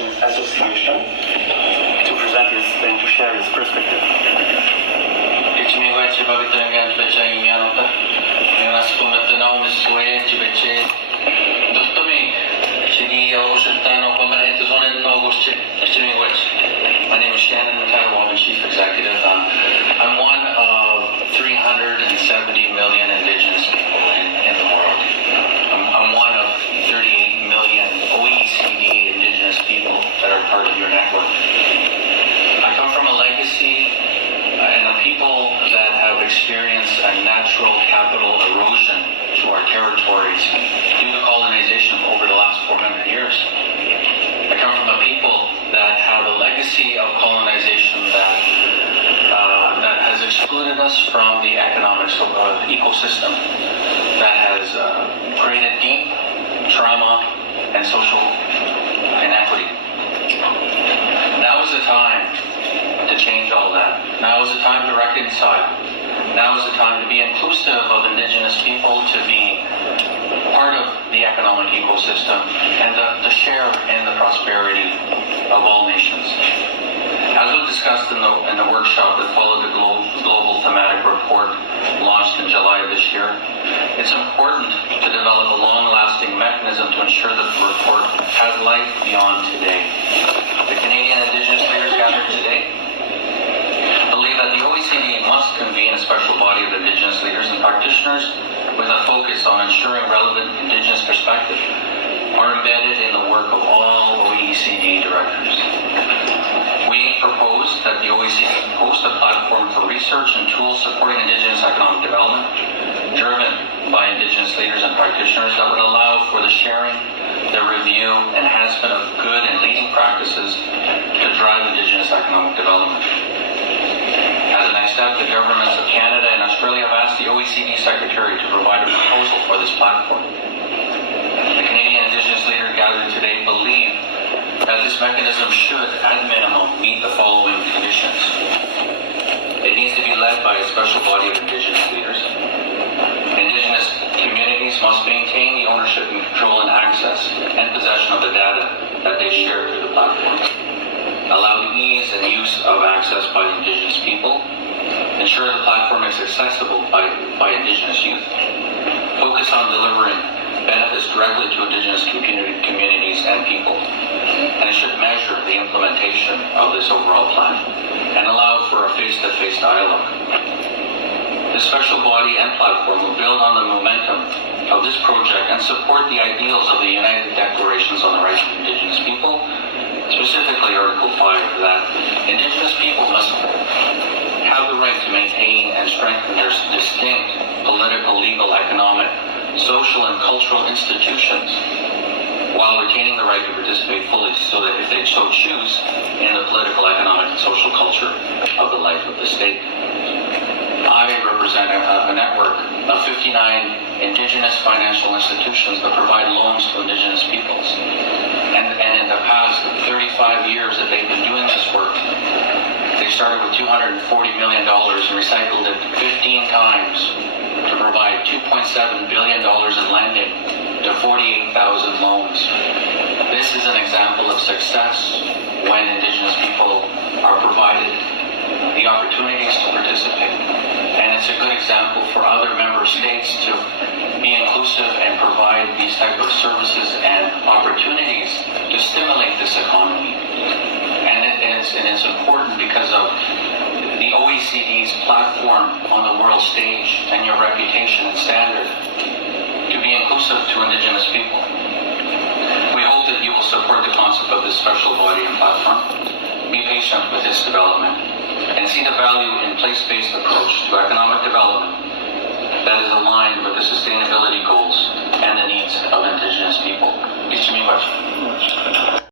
Nations Association to present and to share his perspective. My name is Shannin Metatawabin, Chief Executive. I'm one of 370 million Indigenous people in the world. I'm one of 38 million OECD Indigenous people that are part of your network. I come from a legacy and a people that have experienced a natural capital erosion to our territories due to colonization over the last 400 years. I come from a people that have a legacy of colonization that has excluded us from the economic ecosystem, that has created deep trauma and social inequity. Now is the time to change all that. Now is the time to reconcile. Now is the time to be inclusive of Indigenous people, to be part of the economic ecosystem, and to share in the prosperity of all nations. As was discussed in the workshop that followed the global thematic report launched in July of this year, it's important to develop a long-lasting mechanism to ensure that the report has life beyond today. The Canadian Indigenous leaders gathered today believe that the OECD must convene a special body of Indigenous leaders and practitioners with a focus on ensuring relevant Indigenous perspective are embedded in the work of all OECD directors. We propose that the OECD host a platform for research and tools supporting Indigenous economic development, driven by Indigenous leaders and practitioners, that would allow for the sharing, the review, enhancement of good and leading practices to drive Indigenous economic development. As a next step, the governments of Canada and Australia have asked the OECD Secretary to provide a proposal for this platform. The Canadian Indigenous leaders gathered today believe that this mechanism should, at minimum, meet the following conditions. It needs to be led by a special body of Indigenous leaders. Indigenous communities must maintain the ownership and control and access and possession of the data that they share through the platform. Allow the ease and use of access by Indigenous people. Ensure the platform is accessible by Indigenous youth. Focus on delivering benefits directly to Indigenous communities and people. And it should measure the implementation of this overall plan and allow for a face-to-face dialogue. This special body and platform will build on the momentum of this project and support the ideals of the United Declarations on the Rights of Indigenous People, specifically Article 5, that Indigenous people must have the right to maintain and strengthen their distinct political, legal, economic, social, and cultural institutions, while retaining the right to participate fully, so that if they so choose, in the political, economic, and social culture of the life of the state. I represent a network of 59 Indigenous financial institutions that provide loans to Indigenous peoples. And in the past 35 years that they've been doing this work, they started with $240 million and recycled it 15 times to provide $2.7 billion in lending to 48,000 loans. This is an example of success when Indigenous people are provided the opportunities to participate. And it's a good example for other member states to be inclusive and provide these type of services and opportunities to stimulate this economy. And it's important because of the OECD's platform on the world stage and your reputation and standard to be inclusive to Indigenous people. We hope that you will support the concept of this special body and platform, be patient with its development, and see the value in place-based approach to economic development that is aligned with the sustainability goals and the needs of Indigenous people.